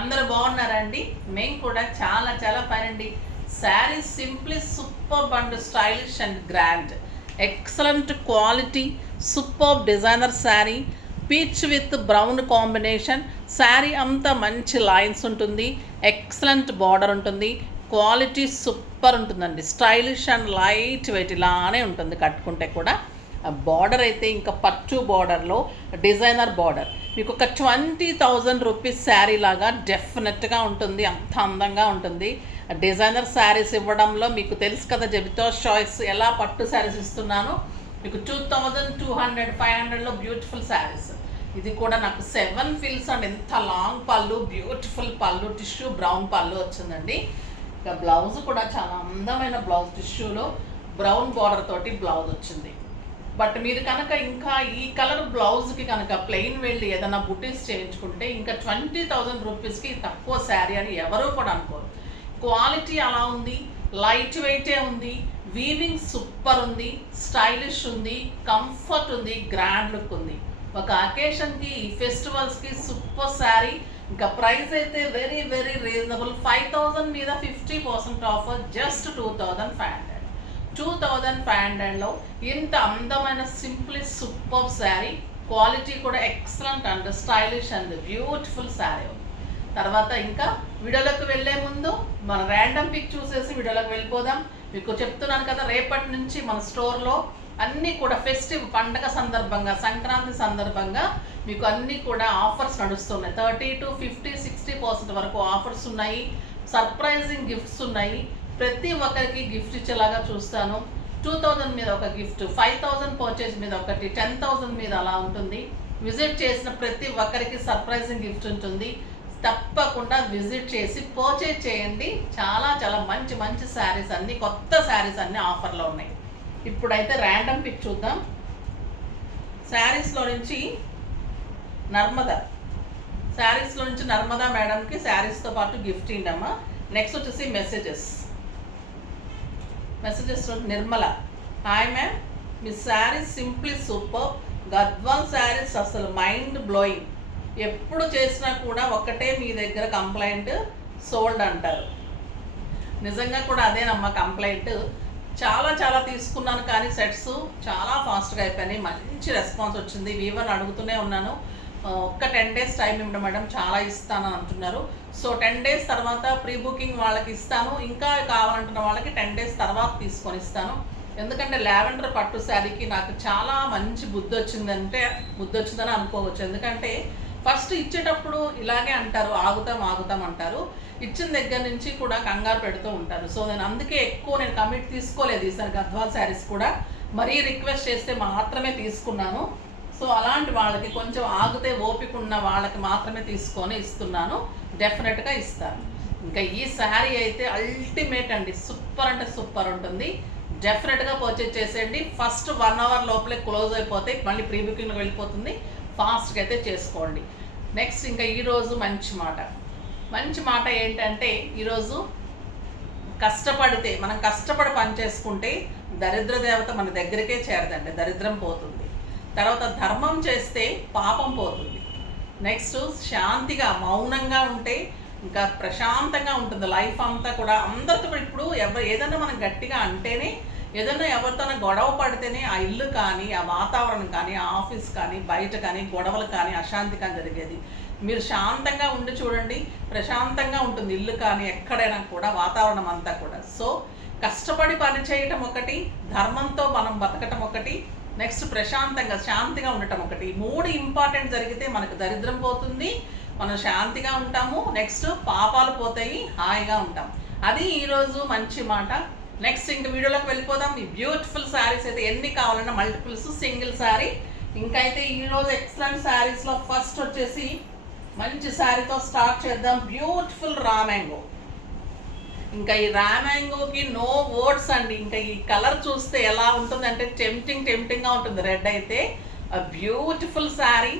అందరూ బాగున్నారండి. మేము కూడా చాలా చాలా ఫైన్ అండి. Sari simply super and stylish and grand, excellent quality, super designer sari, peach with brown combination. Sari అంతా మంచి లైన్స్ ఉంటుంది, ఎక్సలెంట్ బార్డర్ ఉంటుంది, క్వాలిటీ సూపర్ ఉంటుందండి. స్టైలిష్ అండ్ లైట్ వెయిట్ ఇలానే ఉంటుంది కట్టుకుంటే కూడా. బార్డర్ అయితే ఇంకా పట్టు బార్డర్లో డిజైనర్ బార్డర్ మీకు ఒక 20,000 రూపీస్ శారీ లాగా డెఫినెట్గా ఉంటుంది. అంత అందంగా ఉంటుంది. డిజైనర్ శారీస్ ఇవ్వడంలో మీకు తెలుసు కదా, జెబితోస్ చాయిస్ ఎలా పట్టు శారీస్ ఇస్తున్నాను. మీకు 2,200 500లో బ్యూటిఫుల్ శారీస్. ఇది కూడా నాకు 7 ఫిల్స్ అండ్ ఎంత లాంగ్ పళ్ళు, బ్యూటిఫుల్ పళ్ళు, టిష్యూ బ్రౌన్ పళ్ళు వచ్చిందండి. ఇంకా బ్లౌజ్ కూడా చాలా అందమైన బ్లౌజ్, టిష్యూలో బ్రౌన్ బార్డర్ తోటి బ్లౌజ్ వచ్చింది. బట్ మీరు కనుక ఇంకా ఈ కలర్ బ్లౌజ్కి కనుక ప్లెయిన్ వెళ్ళి ఏదైనా బుటీస్ చేయించుకుంటే ఇంకా 20,000 రూపీస్కి తక్కువ శారీ అని ఎవరూ కూడా అనుకోరు. క్వాలిటీ అలా ఉంది, లైట్ వెయిటే ఉంది, వీవింగ్ సూపర్ ఉంది, స్టైలిష్ ఉంది, కంఫర్ట్ ఉంది, గ్రాండ్ లుక్ ఉంది. ఒక అకేషన్కి, ఈ ఫెస్టివల్స్కి సూపర్ శారీ. ఇంకా ప్రైస్ అయితే వెరీ వెరీ రీజనబుల్. 5,000 మీద 50% ఆఫర్, జస్ట్ 2,500. 2,500లో ఇంత అందమైన సింప్లీ సూపర్ శారీ, క్వాలిటీ కూడా excellent and stylish and beautiful sari. తర్వాత ఇంకా వీడియోలోకి వెళ్ళే ముందు మన ర్యాండమ్ పిక్ చూసేసి వీడియోలోకి వెళ్ళిపోదాం. మీకు చెప్తున్నాను కదా, రేపటి నుంచి మన స్టోర్లో అన్నీ కూడా ఫెస్టివ్ పండగ సందర్భంగా, సంక్రాంతి సందర్భంగా మీకు అన్నీ కూడా ఆఫర్స్ నడుస్తున్నాయి. 30 to 50, 60% వరకు ఆఫర్స్ ఉన్నాయి. సర్ప్రైజింగ్ గిఫ్ట్స్ ఉన్నాయి. ప్రతి ఒక్కరికి గిఫ్ట్ ఇచ్చేలాగా చూస్తాను. 2,000 మీద ఒక గిఫ్ట్, 5,000 పర్చేజ్ మీద ఒకటి, 10,000 మీద అలా ఉంటుంది. విజిట్ చేసిన ప్రతి ఒక్కరికి సర్ప్రైజింగ్ గిఫ్ట్ ఉంటుంది. తప్పకుండా విజిట్ చేసి పర్చేజ్ చేయండి. చాలా చాలా మంచి మంచి శారీస్ అన్నీ, కొత్త శారీస్ అన్నీ ఆఫర్లో ఉన్నాయి. ఇప్పుడైతే ర్యాండమ్ పిక్ చూద్దాం. శారీస్లో నుంచి నర్మదా మేడంకి శారీస్తో పాటు గిఫ్ట్ ఇవ్వమ్మా. నెక్స్ట్ వచ్చేసి మెసేజెస్ నిర్మల, హాయ్ మ్యామ్, మీ శారీస్ సింప్లీ సూపర్. గద్వాల్ శారీస్ అసలు మైండ్ బ్లోయింగ్. ఎప్పుడు చేసినా కూడా ఒక్కటే మీ దగ్గర కంప్లైంట్, సోల్డ్ అంటారు. నిజంగా కూడా అదేనమ్మా కంప్లైంట్. చాలా చాలా తీసుకున్నాను కానీ సెట్స్ చాలా ఫాస్ట్గా అయిపోయినాయి. మంచి రెస్పాన్స్ వచ్చింది. వీవర్ అడుగుతూనే ఉన్నాను, ఒక్క 10 days టైం ఇవ్వండి మేడం, చాలా ఇస్తానని అంటున్నారు. సో 10 days తర్వాత ప్రీ బుకింగ్ వాళ్ళకి ఇస్తాను. ఇంకా కావాలంటున్న వాళ్ళకి 10 days తర్వాత తీసుకొని ఇస్తాను. ఎందుకంటే లావెండర్ పట్టు శారీకి నాకు చాలా మంచి బుద్ధి వచ్చిందని అనుకోవచ్చు. ఎందుకంటే ఫస్ట్ ఇచ్చేటప్పుడు ఇలాగే అంటారు, ఆగుతాం అంటారు. ఇచ్చిన దగ్గర నుంచి కూడా కంగారు పెడుతూ ఉంటారు. సో నేను అందుకే ఎక్కువ కమిట్ తీసుకోలేదు ఈసారి. గద్వాల్ శారీస్ కూడా మరీ రిక్వెస్ట్ చేస్తే మాత్రమే తీసుకున్నాను. సో అలాంటి వాళ్ళకి కొంచెం ఆగితే ఓపిక ఉన్న వాళ్ళకి మాత్రమే తీసుకొని ఇస్తున్నాను. డెఫినెట్గా ఇస్తాను. ఇంకా ఈ శారీ అయితే అల్టిమేట్ అండి, సూపర్ అంటే సూపర్ ఉంటుంది. డెఫినెట్గా పర్చేజ్ చేసేయండి. ఫస్ట్ 1 hour లోపలే క్లోజ్ అయిపోతాయి, మళ్ళీ ప్రీ బుకింగ్లో వెళ్ళిపోతుంది. ఫాస్ట్గా అయితే చేసుకోండి. నెక్స్ట్ ఇంకా ఈరోజు మంచి మాట ఏంటంటే, ఈరోజు మనం కష్టపడి పని చేసుకుంటే దరిద్ర దేవత మన దగ్గరికే చేరదండి, దరిద్రం పోతుంది. తర్వాత ధర్మం చేస్తే పాపం పోతుంది. నెక్స్ట్ శాంతిగా మౌనంగా ఉంటే ఇంకా ప్రశాంతంగా ఉంటుంది లైఫ్ అంతా కూడా. అందరితో ఇప్పుడు ఏదైనా మనం గట్టిగా అంటేనే, ఏదైనా ఎవరితోనే గొడవ పడితేనే ఆ ఇల్లు కానీ, ఆ వాతావరణం కానీ, ఆ ఆఫీస్ కానీ, బయట కానీ గొడవలు కానీ, అశాంతి కానీ జరిగేది. మీరు శాంతంగా ఉండి చూడండి, ప్రశాంతంగా ఉంటుంది ఇల్లు కానీ, ఎక్కడైనా కూడా వాతావరణం అంతా కూడా. సో కష్టపడి పని చేయటం ఒకటి, ధర్మంతో మనం బతకటం ఒకటి, నెక్స్ట్ ప్రశాంతంగా శాంతిగా ఉండటం ఒకటి. 3 ఇంపార్టెంట్ జరిగితే మనకు దరిద్రం పోతుంది, మనం శాంతిగా ఉంటాము, నెక్స్ట్ పాపాలు పోతాయి, హాయిగా ఉంటాం. అది ఈరోజు మంచి మాట. నెక్స్ట్ ఇంక వీడియోలోకి వెళ్ళిపోదాం. ఈ బ్యూటిఫుల్ శారీస్ అయితే ఎన్ని కావాలన్నా మల్టిపుల్స్, సింగిల్ శారీ. ఇంకా అయితే ఈరోజు ఎక్సలెంట్ శారీస్లో ఫస్ట్ వచ్చేసి మంచి శారీతో స్టార్ట్ చేద్దాం. Beautiful raw mango. ఇంకా ఈ రామ్యాంగోకి నో వర్డ్స్ అండి. ఇంకా ఈ కలర్ చూస్తే ఎలా ఉంటుంది అంటే టెంప్టింగ్గా ఉంటుంది. రెడ్ అయితే beautiful sari,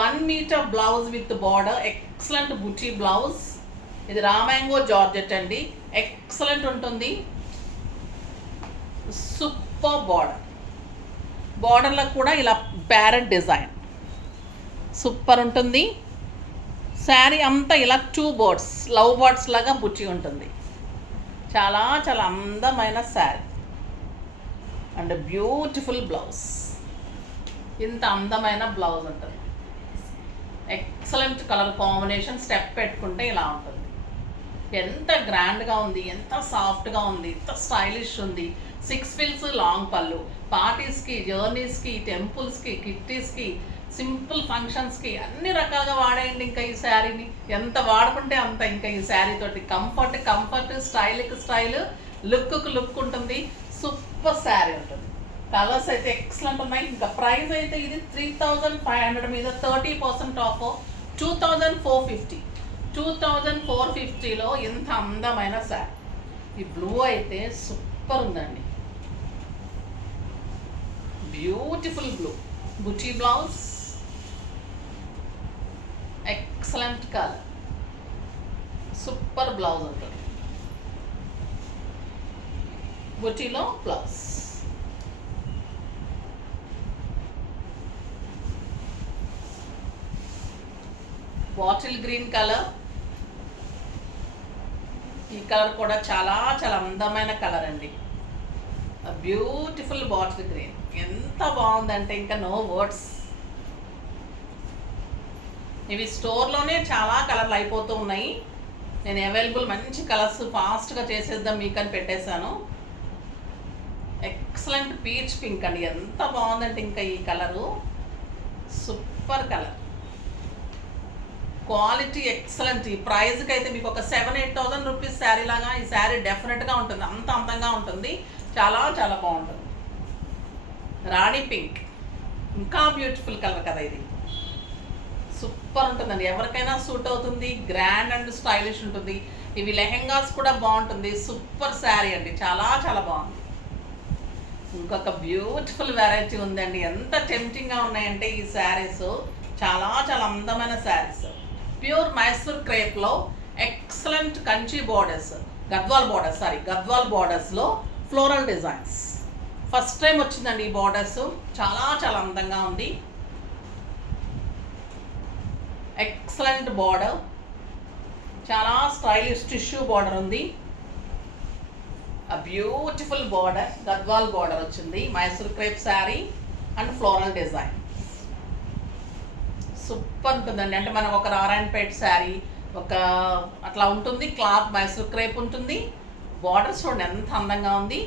1 meter blouse with border, excellent buti blouse. ఇది రామ్యాంగో జార్జెట్ అండి, ఎక్సలెంట్ ఉంటుంది. సూపర్ బార్డర్లో కూడా ఇలా ప్యారెట్ డిజైన్ సూపర్ ఉంటుంది. శారీ అంతా ఇలా 2 బర్డ్స్, లవ్ బర్డ్స్ లాగా బుచ్చి ఉంటుంది. చాలా చాలా అందమైన శారీ అండ్ బ్యూటిఫుల్ బ్లౌజ్. ఇంత అందమైన బ్లౌజ్ ఉంటుంది. Excellent colour combination. స్టెప్ పెట్టుకుంటే ఇలా ఉంటుంది. ఎంత గ్రాండ్గా ఉంది, ఎంత సాఫ్ట్గా ఉంది, ఎంత స్టైలిష్ ఉంది. 6 ఫిల్స్ లాంగ్ పళ్ళు. పార్టీస్కి, జర్నీస్కి, టెంపుల్స్కి, కిట్టీస్కి, సింపుల్ ఫంక్షన్స్కి అన్ని రకాలుగా వాడేయండి. ఇంకా ఈ శారీని ఎంత వాడుకుంటే అంత. ఇంకా ఈ శారీ తోటి కంఫర్ట్, స్టైల్కి స్టైల్, లుక్కి లుక్ ఉంటుంది. సూపర్ శారీ ఉంటుంది. కలర్స్ అయితే ఎక్సలెంట్ ఉన్నాయి. ఇంకా ప్రైస్ అయితే ఇది 3500 మీద 30% ఆఫ్ 2450. 2450లో ఇంత అందమైన శారీ. ఈ బ్లూ అయితే సూపర్ ఉందండి. బ్యూటిఫుల్ బ్లూ బుటీ blouse. Excellent colour, super blouse ఉంటుంది. బుటీలో బ్లౌజ్. Bottle green colour. ఈ కలర్ కూడా చాలా చాలా అందమైన కలర్ అండి. Beautiful bottle green. ఎంత బాగుందంటే ఇంకా నో వర్డ్స్. ఇవి స్టోర్లోనే చాలా కలర్లు అయిపోతూ ఉన్నాయి. నేను అవైలబుల్ మంచి కలర్స్ ఫాస్ట్గా చేసేద్దాం మీకు అని పెట్టేశాను. ఎక్సలెంట్ పీచ్ పింక్ అండి. ఎంత బాగుందంటే ఇంకా ఈ colour super colour. Quality excellent. ఈ ప్రైస్కి అయితే మీకు ఒక 7,000-8,000 రూపీస్ శారీ లాగా ఈ శారీ డెఫినెట్గా ఉంటుంది. అంత అందంగా ఉంటుంది. చాలా చాలా బాగుంటుంది. రాణి పింక్ ఇంకా బ్యూటిఫుల్ కలర్ కదా ఇది. సూపర్ ఉంటుందండి. ఎవరికైనా సూట్ అవుతుంది. గ్రాండ్ అండ్ స్టైలిష్ ఉంటుంది. ఇవి లెహెంగాస్ కూడా బాగుంటుంది. సూపర్ శారీ అండి. చాలా చాలా బాగుంది. ఇంకొక బ్యూటిఫుల్ వెరైటీ ఉందండి. ఎంత టెంప్టింగ్గా ఉన్నాయంటే ఈ శారీస్. చాలా చాలా అందమైన శారీస్. ప్యూర్ మైసూర్ క్రేప్లో ఎక్సలెంట్ కంచి బోర్డర్స్, గద్వాల్ బోర్డర్స్లో ఫ్లోరల్ డిజైన్స్. ఫస్ట్ టైం వచ్చిందండి ఈ బోర్డర్స్. చాలా చాలా అందంగా ఉంది. ఎక్సలెంట్ బార్డర్, చాలా స్టైలిష్ టిష్యూ బార్డర్ ఉంది. బ్యూటిఫుల్ బార్డర్, గద్వాల్ బార్డర్ వచ్చింది. Mysore crepe sari and floral design. Super ఉంటుందండి. అంటే మనకు ఒక నారాయణపేట శారీ ఒక అట్లా ఉంటుంది. క్లాత్ మైసూర్ క్రేప్ ఉంటుంది. బార్డర్ చూడండి ఎంత అందంగా ఉంది.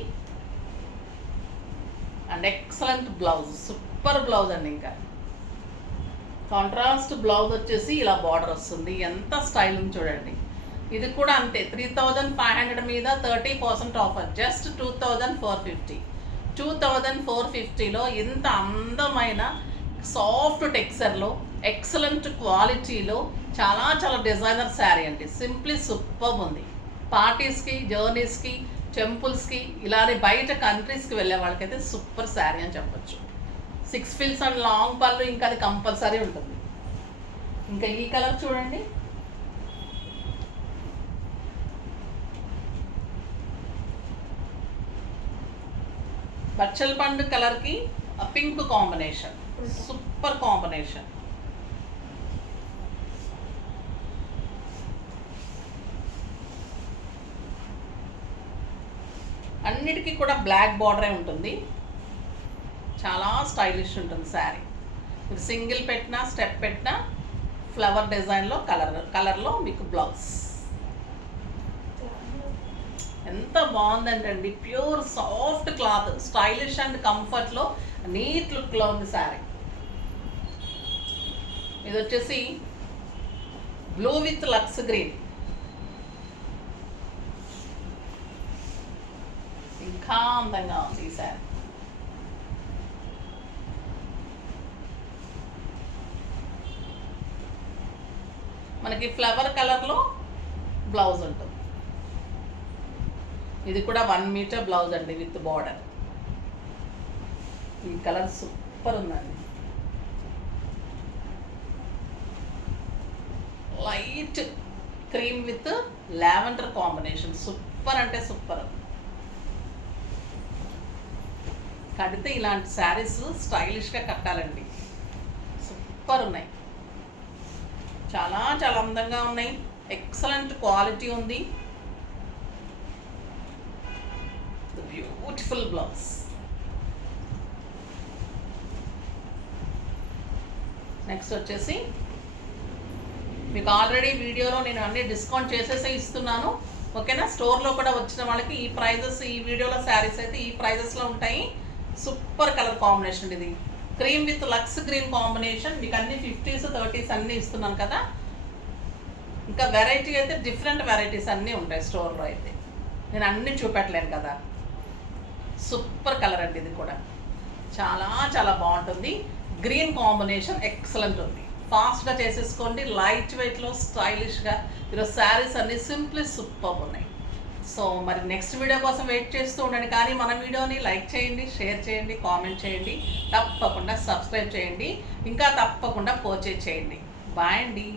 And excellent blouse, super blouse అండి. ఇంకా కాంట్రాస్ట్ బ్లౌజ్ వచ్చేసి ఇలా బార్డర్ వస్తుంది. ఎంత స్టైల్ ఉంది చూడండి. ఇది కూడా అంతే. 3,500 మీద 30% ఆఫర్. జస్ట్ 2,450. 2,450లో ఇంత అందమైన సాఫ్ట్ టెక్స్చర్లో ఎక్సలెంట్ క్వాలిటీలో చాలా చాలా డిజైనర్ శారీ అండి. సింప్లీ సూపర్ ఉంది. పార్టీస్కి, జర్నీస్కి, టెంపుల్స్కి, ఇలానే బయట కంట్రీస్కి వెళ్ళే వాళ్ళకైతే సూపర్ శారీ అని చెప్పచ్చు. 6 ఫిల్స్ అండ్ లాంగ్ పళ్ళు ఇంకా అది కంపల్సరీ ఉంటుంది. ఇంకా ఈ కలర్ చూడండి. బచ్చల పండు కలర్కి పింక్ కాంబినేషన్. Super combination. అన్నిటికీ కూడా బ్లాక్ బార్డరే ఉంటుంది. చాలా స్టైలిష్ ఉంటుంది శారీ. మీరు సింగిల్ పెట్టినా, స్టెప్ పెట్టినా, ఫ్లవర్ డిజైన్లో కలర్లో మీకు బ్లౌజ్. ఎంత బాగుందంటండి. Pure soft cloth, stylish and కంఫర్ట్లో నీట్ లుక్లో ఉంది శారీ. ఇది వచ్చేసి బ్లూ విత్ లక్స్ గ్రీన్. ఇంకా అందంగా ఉంది ఈ శారీ. మనకి ఫ్లవర్ కలర్లో బ్లౌజ్ ఉంటుంది. ఇది కూడా 1 మీటర్ బ్లౌజ్ అండి విత్ బార్డర్. ఈ కలర్ సూపర్ ఉందండి. Light cream with lavender combination. Super అంటే సూపర్. కడితే ఇలాంటి శారీస్ స్టైలిష్గా కట్టాలండి. సూపర్ ఉన్నాయి. చాలా చాలా అందంగా ఉన్నాయి. ఎక్సలెంట్ క్వాలిటీ ఉంది. Beautiful blouse. నెక్స్ట్ వచ్చేసి మీకు ఆల్రెడీ వీడియోలో నేను అన్ని డిస్కౌంట్ చేసేసే ఇస్తున్నాను, ఓకేనా. స్టోర్లో కూడా వచ్చిన వాళ్ళకి ఈ ప్రైజెస్, ఈ వీడియోలో శారీస్ అయితే ఈ ప్రైజెస్లో ఉంటాయి. సూపర్ కలర్ కాంబినేషన్ ఇది, cream with lux green combination. మీకు అన్ని 50s 30s అన్నీ ఇస్తున్నాను కదా. ఇంకా వెరైటీ అయితే డిఫరెంట్ వెరైటీస్ అన్నీ ఉంటాయి స్టోర్లో అయితే, నేను అన్నీ చూపెట్టలేను కదా. సూపర్ కలర్ అండి, ఇది కూడా చాలా చాలా బాగుంటుంది. గ్రీన్ కాంబినేషన్ ఎక్సలెంట్ ఉంది. ఫాస్ట్గా చేసేసుకోండి, లైట్ వెయిట్లో స్టైలిష్గా. ఈరోజు శారీస్ అన్నీ సింప్లీ సూపర్ ఉన్నాయి. సో మరి నెక్స్ట్ వీడియో కోసం వెయిట్ చేస్తూ ఉండండి. కానీ మన వీడియోని లైక్ చేయండి, షేర్ చేయండి, కామెంట్ చేయండి, తప్పకుండా సబ్స్క్రైబ్ చేయండి, ఇంకా తప్పకుండా పర్చేజ్ చేయండి. బాయ్ అండి.